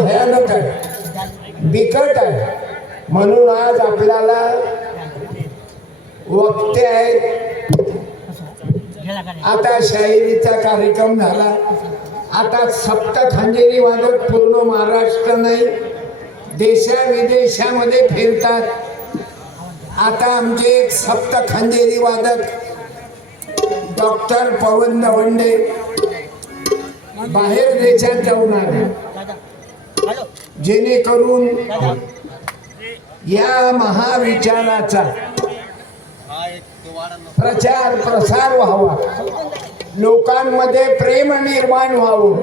भयानक आहे, बिकट आहे. म्हणून आज आपल्याला वक्ते आहेत. आता शाहिरीचा कार्यक्रम झाला. आता सप्त खंजेरी वादक पूर्ण महाराष्ट्र नाही देशाविदेशामध्ये फिरतात. आता आमचे एक सप्त खंजेरी वादक डॉक्टर पवन दवंडे बाहेर देशात जाऊन आले, जेणेकरून या महाविचाराचा प्रचार प्रसार व्हावा, लोकांमध्ये प्रेम निर्माण व्हावं.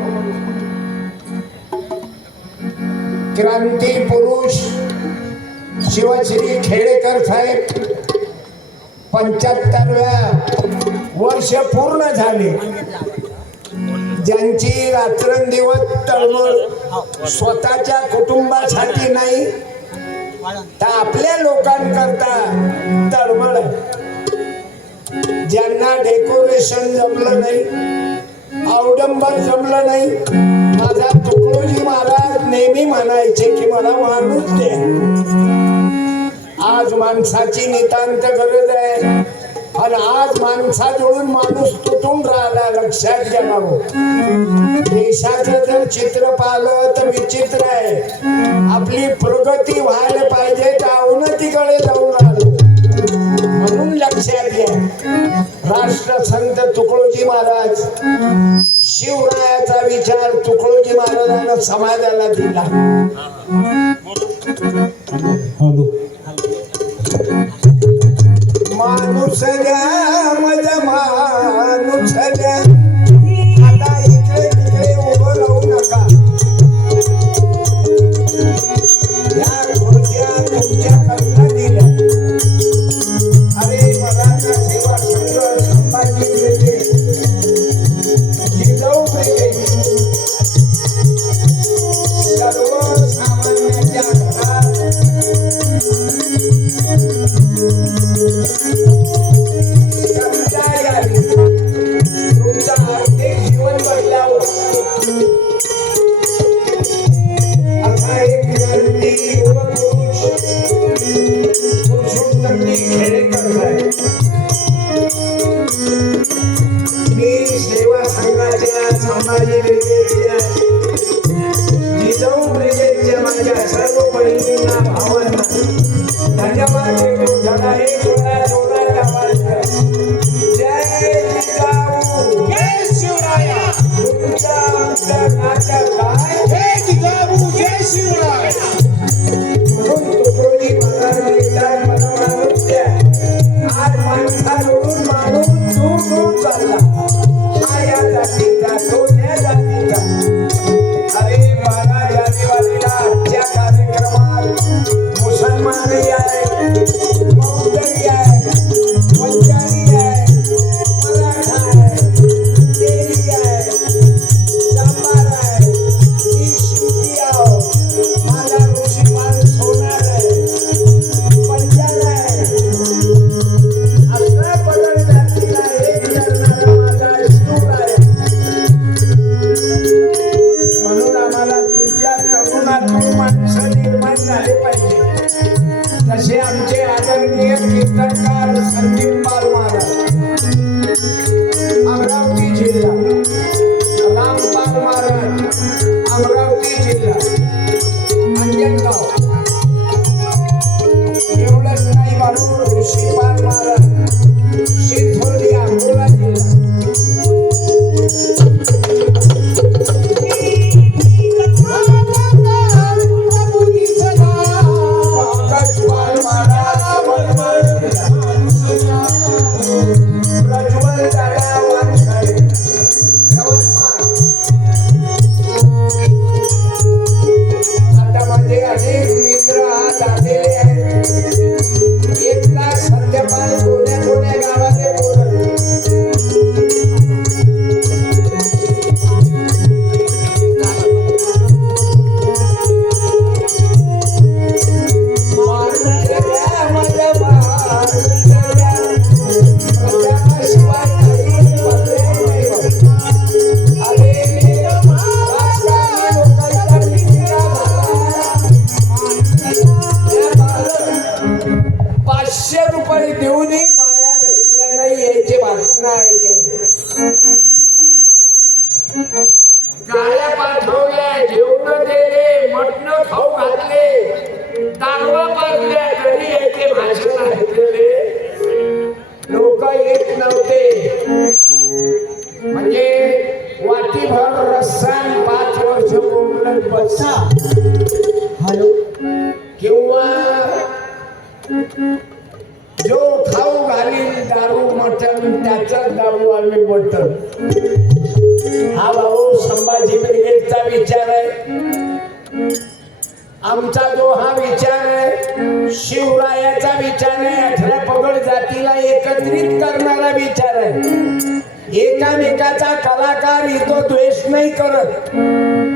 क्रांती पुरुष शिवश्री खेडेकर साहेब 75व्या वर्ष पूर्ण झाले. ज्यांची रात्रंदिवस तळमळ स्वतःच्या कुटुंबासाठी नाही तर आपल्या लोकांकरता तळमळ. ज्यांना डेकोरेशन जमलं नाही, अवडंबर जमलं नाही, माझा तुकडोजी महाराज नेहमी म्हणायचे की मला माणूस दे. आज माणसाची नितांत गरज आहे आणि आज माणसाजवळून माणूस तुटून राहिला. लक्षात घ्यावं. देशाचं जर चित्र पाहिलं तर विचित्र आहे. आपली प्रगती व्हायला पाहिजे तर अवनतीकडे जाऊन राहिलो. म्हणून लक्षात घ्या, राष्ट्रसंत तुकडोजी महाराज शिवरायाचा विचार तुकडोजी महाराजांना समाजाला दिला. माणूस द्या मज माणूस द्या. आता इकडे तिकडे उभं राहू नका. या खुर्च्या तुमच्या करता दिल्या. अरे मराठा सेवा संघ, संभाजी ब्रिगेड, जिजाऊ ब्रिगेड, सर्वसामान्यांच्या घरात तुमचा आर्थिक जीवन बदलावं असा एक क्रांती युवा पुरुष पुरुषोत्तम खेडेकर साहेब. मी सेवा संघाच्या, संभाजी ब्रिगेडच्या, जिजाऊ ब्रिगेडच्या माझ्या सर्व बहिणींना, भावांना धन्यवाद देतो. जरा एक जोरात आवाज करा. जय जिजाऊ, जय शिवराया. तुमच्या आमच्या नात्यात काय? जय जिजाऊ, जय शिवराया. म्हणून तुकडोजी महाराज म्हणतात मला माणूस द्या. आज माणसाकडून माणूस दूर चालला. हा या जातीचा, तो त्या जातीचा. अरे 12 जानेवारीला आजच्या कार्यक्रमात मुसलमानही आहे, बौद्धही आहे, पंजाबी आहे, मराठा आहे, तेली आहे, चांभार आहे, मी शिंपी आहो, माझा ऋषीपाल सोनार आहे, पंजाब आहे. अशा बदल जातीला एक करणारा माझा स्तूप आहे. म्हणून आम्हाला तुमच्या तरुणातून माणसं निर्माण झाले पाहिजे. जसे आमचे आदरणीय कीर्तनकार संदीप पाल महाराज, अमरावती जिल्हा, रामपाल महाराज, अमरावती जिल्हा, अंजनगाव. एवढंच नाही बाबू, ऋषीपाल महाराज शिरथोली, अकोला जिल्हा. आता माझे अनेक मित्र आज आलेले आहेत. एकदा सत्यपाल कोण्या गावाचे बोलत बसा. हॅलो. किंवा जो खाऊ घालील दारू मटण त्याचाच दारू आम्ही बटन. हा भाऊ संभाजी ब्रिगेडचा विचार आहे. आमचा जो हा विचार आहे शिवरायाचा विचार आहे. 18 पगड जातीला एकत्रित करणारा विचार आहे. एकामेकाचा कलाकार इथं द्वेष नाही करत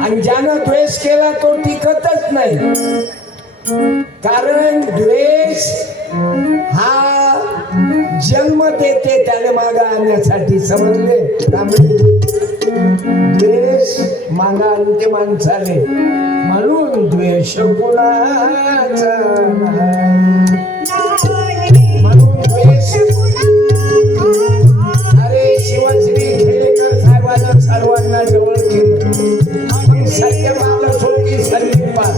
आणि ज्यानं द्वेष केला तो टिकतच नाही. कारण द्वेष हा जन्म देते त्याने मागा आणण्यासाठी. समजले? द्वेष मागा आणते माणसाले. म्हणून द्वेष कुणाचा म्हणून द्वेष. अरे शिवश्री खेडेकर साहेबांना सर्वांना जवळ केलं. सत्य मानस हो की संदीप पाल,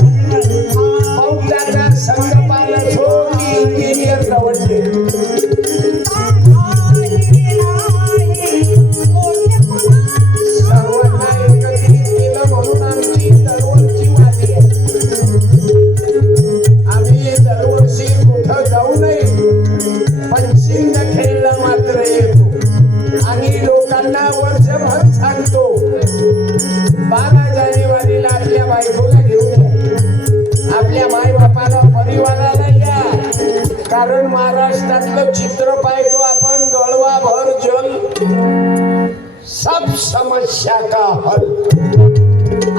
बौद्धाचा संघ पालस हो की इंजिनियर जवळचे, सर्वांना एकत्रित केलं म्हणून आमची दरवर्षी वादी आहे. आम्ही दरवर्षी कुठं जाऊ नये पण शिंदखेडला मात्र येतो आणि लोकांना वर्षभर सांगतो 12 जानेवारीला आपल्या बायकोला घेऊन या, आपल्या मायबापाला परिवाराला या. कारण महाराष्ट्रातलं चित्र पाहतो आपण. गळवा भर जल सब समस्या का हल.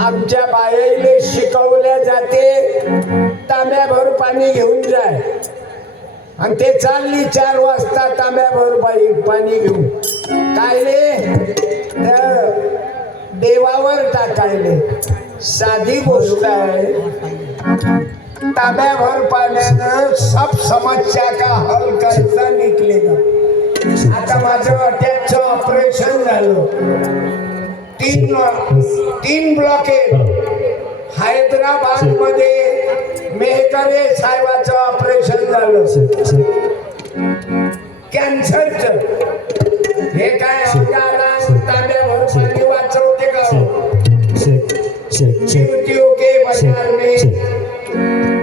आमच्या बायाले शिकवल्या जाते तांब्याभर पाणी घेऊन जाय आणि ते चालली 4 वाजता तांब्याभर पाणी घेऊन. कायले देवावर टाकायले. साधी गोष्ट आहे. तांब्याभर पाण्यानं सब समस्या का हल कैसा निकलेगा. आता माझं अटॅकचं ऑपरेशन झालं. 3 ब्लॉकेज हैदराबाद मध्ये मेहकरे साहेबाचं ऑपरेशन झालं कॅन्सरचं. हे काय अंगाला तांब्याभर पाणी वाचवते का? मृत्यू के बाजार में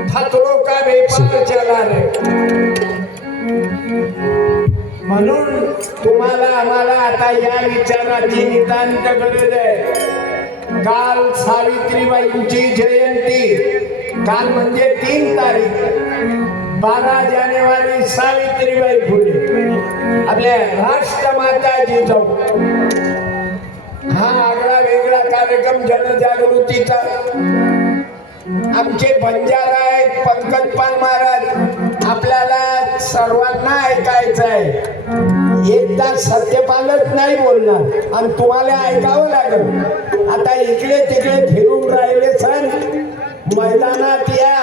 खतरों का व्यापार चला रे. म्हणून तुम्हाला आम्हाला आता या विचाराची नितांत गरज आहे. काल सावित्रीबाईंची जयंती. काल म्हणजे 3 तारीख 12 जानेवारी सावित्रीबाई फुले आपल्या राष्ट्रमाता जिजाऊ. हा आगळा वेगळा कार्यक्रम जनजागृतीचा. आमचे बंजारा आहेत पंकज पाल महाराज. आपल्याला सर्वांना ऐकायचं आहे. एकदा सत्यपालच नाही बोलणार आणि तुम्हाला ऐकावं लागेल. आता इकडे तिकडे फिरून राहिले सण मैदानात या.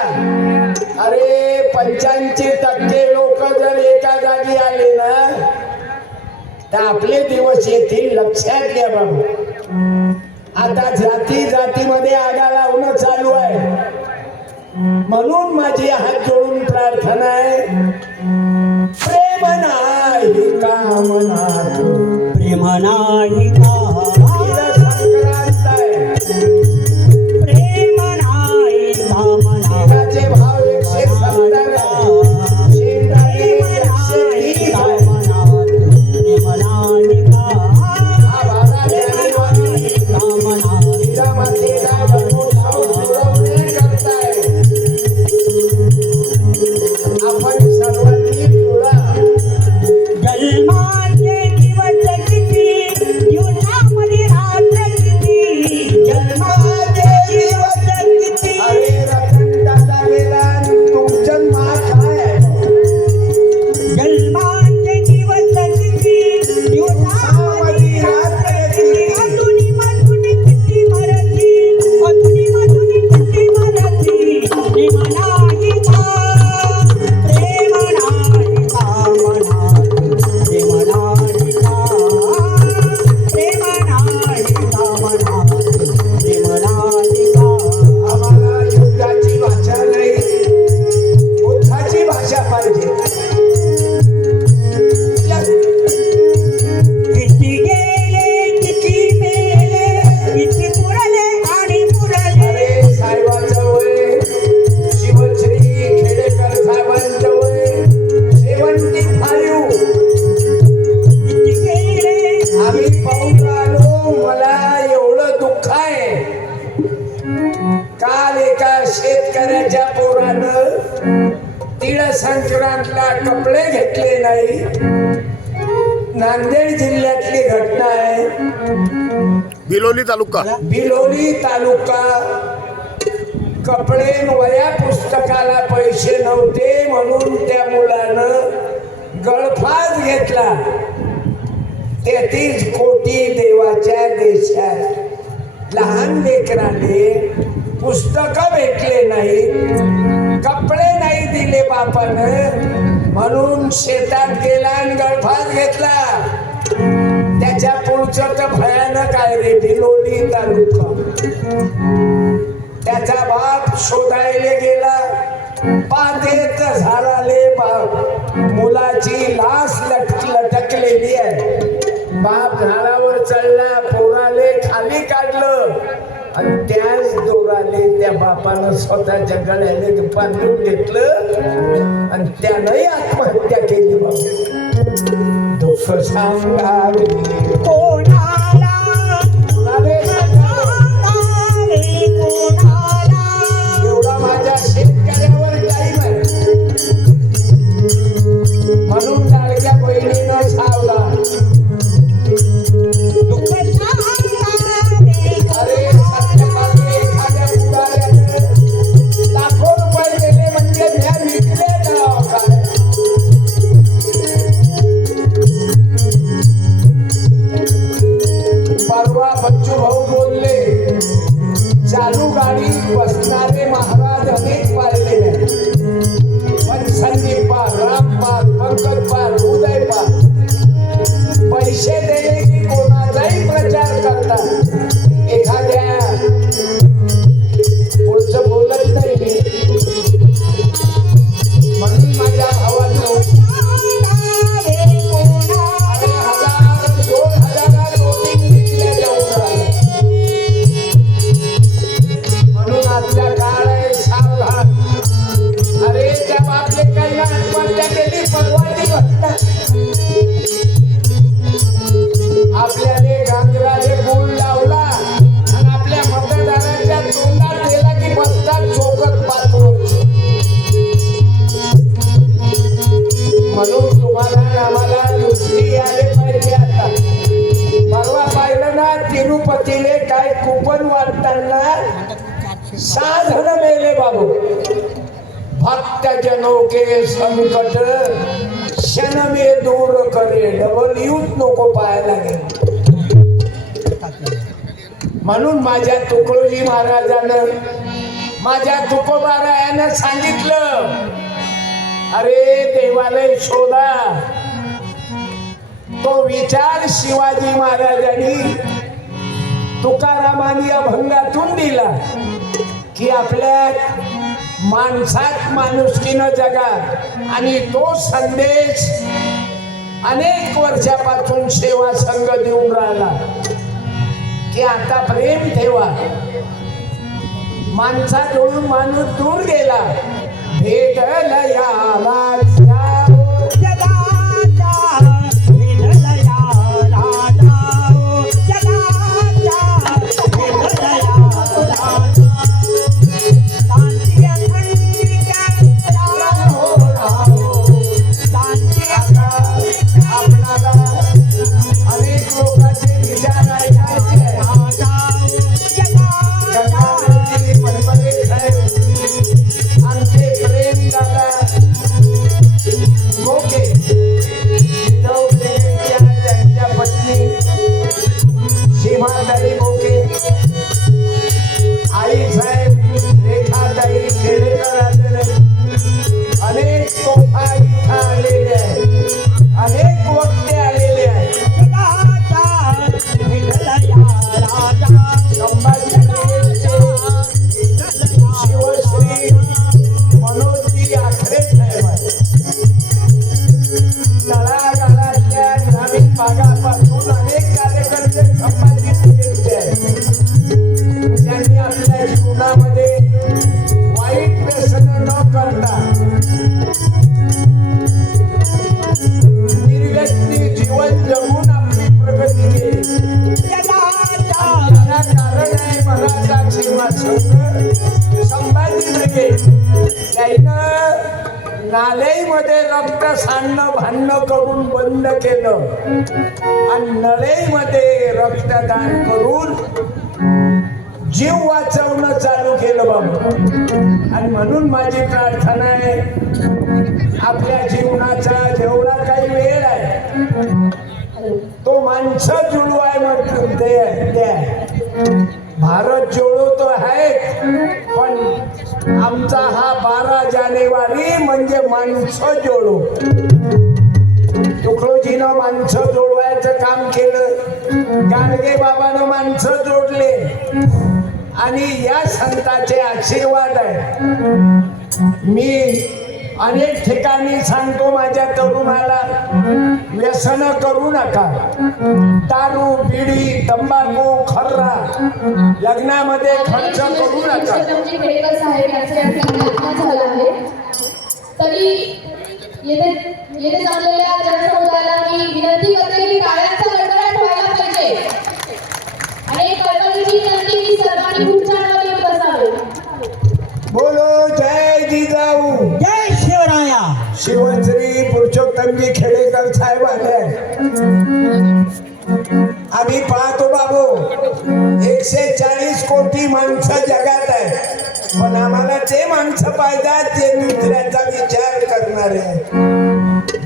अरे 85% लोक जर एका जागी आले ना तर आपले दिवस येतील. लक्षात घ्या बाबा. आता जातीमध्ये आगा लावणं चालू आहे. म्हणून माझी हात जोडून प्रार्थना आहे. प्रेम नाही कामना, प्रेम नाही संक्रांत आहे. प्रेम नाही कामना, तिळाचे भाव 170 आहे. शेंगाचे 130 आहे. प्रेम नाही हा 12 जानेवारी कामना, जिजामातेचा जन्मोत्सव सुरवणे करताय. आपण शेतकऱ्याच्या पोरानं तिळ संक्रांतला कपडे घेतले नाही. नांदेड जिल्ह्यातली घटना आहे. बिलोली तालुका बिलोली तालुका. कपडे न वया पुस्तकाला पैसे नव्हते म्हणून त्या मुलानं गळफास घेतला. 33 कोटी देवाच्या देशात लहान लेकराने पुस्तकं भेटले नाही, कपडे नाही दिले बापानं म्हणून शेतात गेला आणि गळफास घेतला. त्याच्या पुढचं तर भयानक आहे रे. बिलोली तालुका. त्याचा बाप शोधायला गेला. पातेत झाडाले बाप मुलाची लाश लटकलेली आहे. बाप झाडावर चढला, पोराले खाली काढलं आणि त्याच दोराले त्या बापानं स्वतःच्या गळ्याने बांधून घेतलं आणि त्यानंही आत्महत्या केली. बाबा दुःख सांगावे कोणाला कोणाले एवढा माझ्या शेतकऱ्यावर टाईम आहे. म्हणून लाडक्या बहिणीनं सावला. अरे सत्यकामी एखाद्या पुढाऱ्यानं लाखो रुपये दिले म्हणजे ह्या विकले ना काय. परवा बच्चू भाऊ बोलले, चालू गाडी बसणारे महाराज अनेक पाहिलेले पण संदीप पार, राम पार, पंकज पार, उदय पार पैसे दिले की कोणाचाही प्रचार करतात. एखाद्या पुढचं बोलत नाही मी. म्हणून माझ्या भावानं 1,000-2,000 voting विकल्या जाऊन राहिल्या. म्हणून आपल्या काळ आहे सावधान. अरे त्या बापले काही आत्महत्या केली परवाची घटना. आपल्याने गांजराने गुळ लावला आणि आपल्या मतदारांच्या तोंडात दिला की बसतात चोकत पाथरून. म्हणून तुम्हाला आम्हाला दृष्टी आले पाहिजे. आता परवा पाहिलं ना तिरुपतीले काय कुपन वाटताना 6 जण मेले बाबू. भक्त जनों के संकट क्षण में दूर करे. डबल यूज नको पाहायला गेलं. म्हणून माझ्या तुकडोजी महाराजानं माझ्या तुकोबारायानं सांगितलं, अरे देवालय शोधा. तो विचार शिवाजी महाराजांनी तुकारामांनी अभंगातून दिला की आपल्या माणसात माणुसकीनं जगा. आणि तो संदेश अनेक वर्षापासून सेवा संघ देऊन राहिला की आता प्रेम ठेवा. माणसाजवळून माणूस दूर गेला. भेटला याला त्याईनं नालेमध्ये रक्त सांडणं भांडणं करून बंद केलं आणि नळेमध्ये रक्तदान करून जीव वाचवणं चालू केलं बाबा. आणि म्हणून माझी प्रार्थना आहे, आपल्या जीवनाचा जेवढा काही वेळ आहे तो माणसं जुळवाय मग द्या. भारत जोडो तो आहे, पण आमचा हा 12 जानेवारी म्हणजे माणसं जोडो. तुकडोजीनं माणसं जोडवायचं काम केलं, गाडगे बाबानं माणसं जोडले आणि या संतांचे आशीर्वाद आहे. मी अनेक ठिकाणी सांगतो माझ्या तरुणाला, व्यसन करू नका. दारू बिडी तंबाखू खर्रा लग्नामध्ये खर्च करू नका. तरी येथे जमलेल्या जनसमुदायाला मी विनंती करते की टाळ्यांचा गडगडाट व्हायला पाहिजे आणि एक कळकळीची विनंती की सर्वांनी खुर्च्यांवर येऊन बसावे. बोलो जय जिजाऊ. जय शिवराया. शिवश्री पुरुषोत्तमजी खेडेकर साहेब आले. आम्ही पाहतो बाबू, 140 कोटी माणसं जगात आहे, पण आम्हाला ते माणसं पाहिजेत जे दुसऱ्याचा विचार करणारे,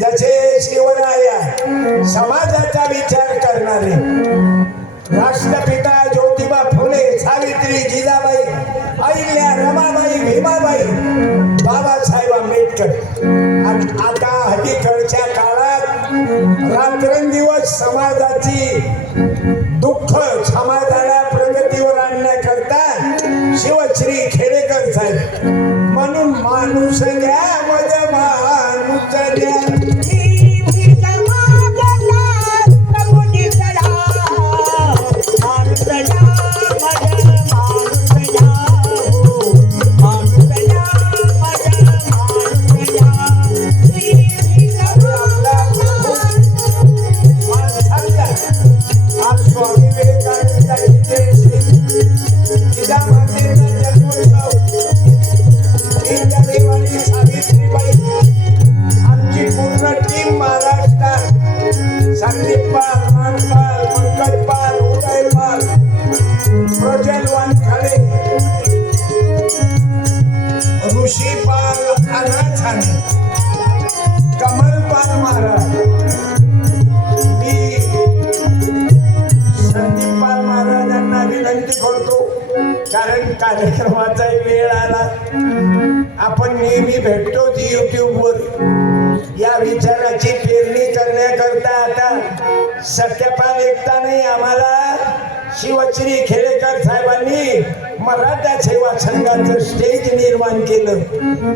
जसे शिवराया समाजाचा विचार करणारे. राष्ट्रपिता ज्योतिबा फुले, सावित्री, जिजाबाई, अहिल्या, रमाबाई, भीमाबाई, बाबासाहेब आंबेडकर. आणि आता हल्लीकडच्या काळात रात्रंदिवस समाजाची दुःख समाजाला प्रगतीवर आणण्याकरता शिवश्री खेडेकर साहेब. म्हणून माणूस द्या मज माणूस द्या. स्वामी विवेकानंदांची जिजामातेचा जन्मोत्सव, इंदिरादेवानी, सावित्रीबाई, आमची पूर्ण टीम महाराष्ट्रात, संदीप पाल, मानपाल, पंकज पाल, उदय पाल, प्रज्वल वानखडे, ऋषी पाल, अनाथाने, कमल पाल महाराज, संदीप पाल महाराजांना विनंती करतो, कारण कार्यक्रमाचा वेळ आला. आपण नेहमी भेटतो युट्यूबवर. या विचाराची पेरणी करण्याकरता आता सत्यपाल एकता नाही, आम्हाला शिवश्री खेडेकर साहेबांनी मराठा सेवा संघाचं स्टेज निर्माण केलं.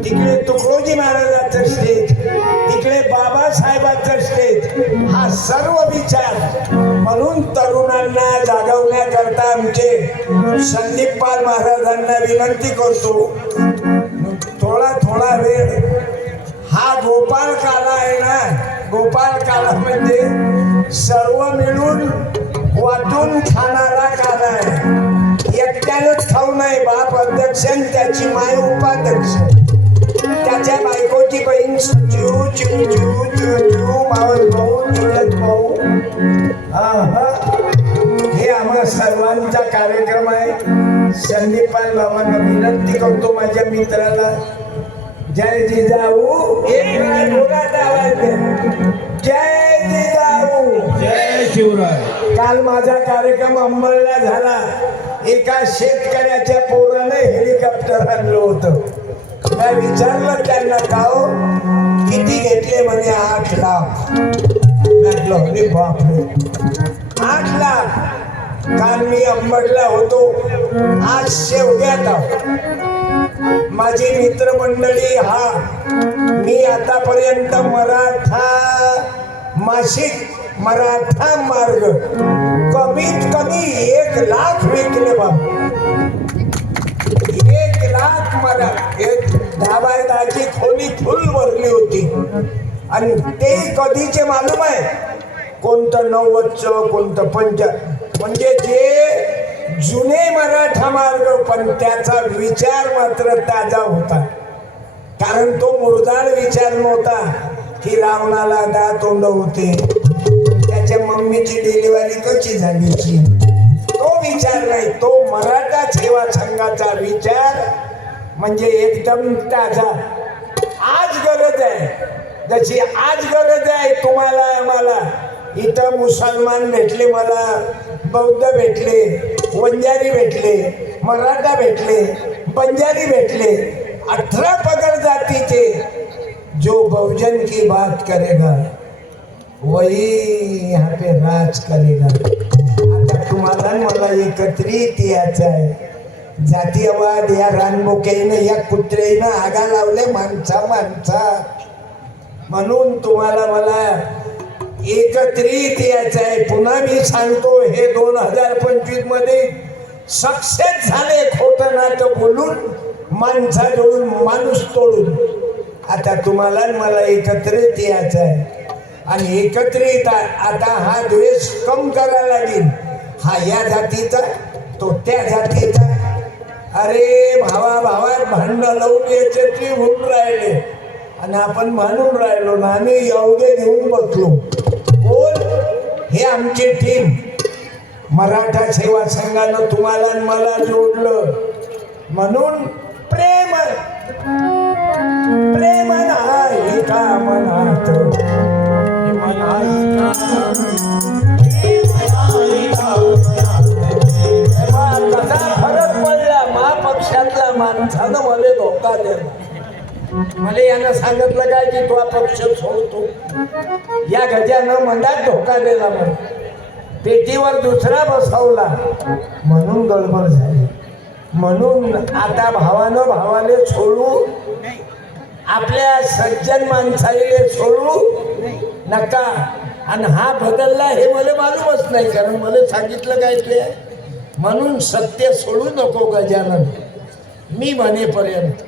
तिकडे तुकडोजी महाराजांचं स्टेज, तिकडे बाबासाहेबांचं स्टेज. हा सर्व विचार म्हणून तरुणांना जागवण्याकरता आमचे संदीप पाल महाराजांना विनंती करतो, थोडा वेळ. हा गोपाळ काला आहे ना, गोपाळ काला म्हणजे सर्व मिळून वाटून खाणारा काला आहे. एकट्यानंच खाऊ नये. बाप अध्यक्ष आणि त्याची माय उपाध्यक्ष, त्याच्या बायकोची बहीण चिव चिव चिव चिव चिव, मावळ भाऊ, चुलत भाऊ. हे आम्हा सर्वांचा कार्यक्रम आहे. संदीप पाल बाबांना विनंती करतो, माझ्या मित्राला, जय जिजाऊ. एक वेळा जोरात आवाज द्या, जय जिजाऊ. जय शिवराय. काल माझा कार्यक्रम अंबरला झाला. एका शेतकऱ्याच्या पोरानं हेलिकॉप्टर आणलं होतं. मी विचारलं त्यांना, का हो किती घेतले? म्हणे 8 लाख. म्हटलं अरे बापरे, 8 लाख. काल मी अंबरला होतो, आज शेवग्यात आहोत. माझी मित्रमंडळी, मी आतापर्यंत मराठा मासिक, मराठा मार्ग कमीत कमी 1 लाख विकले बाबा. 1 लाख मला, एक 10 बाय 10ची खोली फुल भरली होती. आणि ते कधीचे मालूम आहे? कोणतं 90चं, कोणतं 50. म्हणजे जे जुने मराठा मार्ग, पण त्याचा विचार मात्र ताजा होता. कारण तो मुरदाळ विचार नव्हता की रावणाला 10 तोंड होते, त्याच्या मम्मीची डिलिव्हरी कशी झालीची, तो विचार नाही. तो मराठा सेवा संघाचा विचार म्हणजे एकदम ताजा. आज गरज आहे, जशी आज गरज आहे तुम्हाला आम्हाला. इथं मुसलमान भेटले, मला बौद्ध भेटले, वंजारी भेटले, मराठा भेटले, बंजारी भेटले, 18 पगड जातीचे. जो बहुजन की बात करेगा वही यहाँ पे राज करेगा. आता तुम्हाला मला एकत्रित यायचं आहे. जातीयवाद या रानबोक्यानं या कुत्र्यानं आगा लावले माणसा. म्हणून तुम्हाला मला एकत्रित यायचं आहे. पुन्हा मी सांगतो, हे 2025 मध्ये सक्सेस झाले. खोटं नाटं बोलून, माणसा जोडून, माणूस तोडून. आता तुम्हाला मला एकत्रित यायचं आहे. आणि एकत्रित आता हा द्वेष कम करायला लागेल. हा या जातीचा, तो त्या जातीचा. अरे भावा भांडणं लावून याच्याची होऊन राहिले आणि आपण मानून राहिलो ना. आम्ही एवढे घेऊन बसलो. कोण? हे आमची टीम. मराठा सेवा संघानं तुम्हाला मला जोडलं. म्हणून प्रेम नाही का मनात, कसा फरक पडला. महापक्षातल्या माणसानं मला धोका दिला. मला यानं सांगितलं काय की तो पक्ष सोडतो. या गजानं मनात धोका दिला. म्हणून पेटीवर दुसरा बसवला, म्हणून गडबड झाली. म्हणून आता भावाले सोडू, आपल्या सज्जन माणसाले सोडू नका. आणि हा बदलला हे मला मालूमच नाही, कारण मला सांगितलं काय ते. म्हणून सत्य सोडू नको गजानन, मी म्हणेपर्यंत.